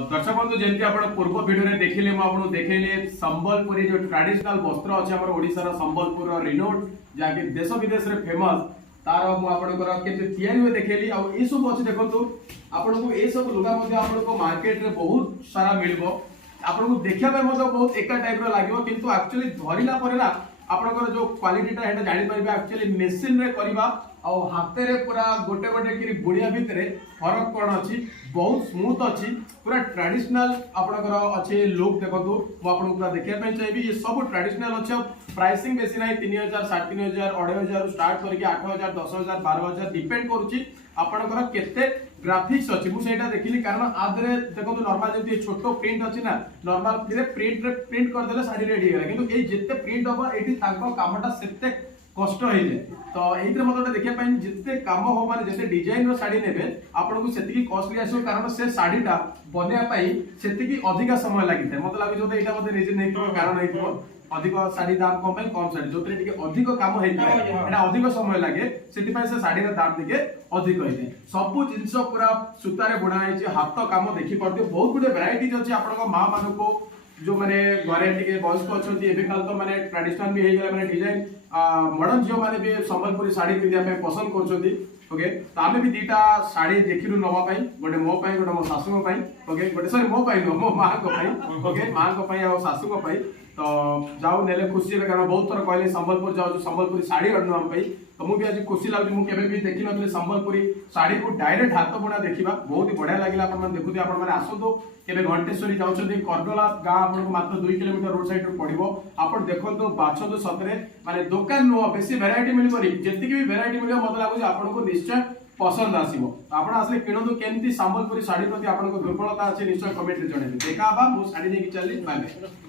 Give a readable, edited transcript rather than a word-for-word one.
दर्शक बंधु जमी आप पूर्व भिडियो देखिले मुझे देखिले संबलपुरी जो ट्रेडिशनल वस्त्र अच्छे आम ओडिशार संबलपुर रिनोड जहाँकि देश विदेश में फेमस तार मुझे देखिली आई सब अच्छे देखो आपन को ये सब लुगा मार्केट रे बहुत सारा मिल आपको देखा बहुत एका टाइप लगे किंतु एक्चुअली धरला पर ना आपनकर जो क्वालिटीटा है जानि परिबा एक्चुअली मशीन रे करबा आ हाथ रे पूरा गोटे गोटे कि बुढ़िया भितर फरक कौन अच्छी बहुत स्मूथ अच्छी पूरा ट्रेडिशनल आपनकर अच्छे लुक देखो मुझे पूरा देखा चाहिए ये सब ट्रेडिशनल अच्छे प्राइसिंग बेसी ना 3000 3500 2500 स्टार्ट करके 8000 10000 12000 डिपेंड करुच्ची आपनकर केते ग्राफिक्स अच्छी मुझे देखिली कारण आधे देखो नॉर्मल जब छोट प्रिंट अच्छी ना नॉर्मल प्रिंट प्रिंट करदे शाढ़ी रेडी है किंतु ये जिते प्रिंट हम ये कामटा से कष्ट हो जाए तो ये मतलब देखा जिते कम हो माने जिते डिजाइन शाढ़ी ने आपको से कॉस्टली आसो कारण से शाढ़ीटा बनवाई से अधिक समय लगी था मतलब लगे यहाँ मतलब रिजन नहीं कारण नहीं अधिक शाढ़ी दाम कम कम शाढ़ी जो अधिक कम होता अधिक समय लगे से शाढ़ी दाम टे अधिक होता है सब जिन पूरा सूतार बुणा हाथ कम देखिपे बहुत गुटे भेराइट अच्छी आप माँ मान को जो मैंने घरे टे वयस्क अच्छा तो मैंने ट्रेडिशनल भी हो गला डिजाइन मॉडर्न झील मैंने भी संबलपुरी शाढ़ी पिंधा पसंद कर ओके तो आम भी दीटा शाढ़ी देखिलु नवाई गोटे मो गोटे मो शाशु ओके गोटे सॉरी मो मो माँ ओके माँ शाशु तो जाऊ ने खुशी कारण बहुत थर कहले संबलपुर जाऊ संबलपुरी शाढ़ी आनुआई तो मुझे आज खुशी लगे मुझे भी देखी नी संबलपुरी शाढ़ी को डायरेक्ट हाथ बुणा देखा बहुत ही बढ़िया लगे आप देखुए आसतु केवे घंटेश्वरी जाऊँच करडला गाँ आपको मात्र 2 किलोमीटर रोड साइड पड़ो आप देखो बाछंतु सतरे माने दुकान नुह बेसी भेराइटी मिलबनी जी भी भेराइटी मिले मत लगुच आपको निश्चय पसंद आसो आप आसले किणु केमती संबलपुरी शाढ़ी प्रति आपको दुर्बलता अच्छे निश्चय कमेंट जनइबे देखा मुझे शाढ़ी देखी चली बाय बाय।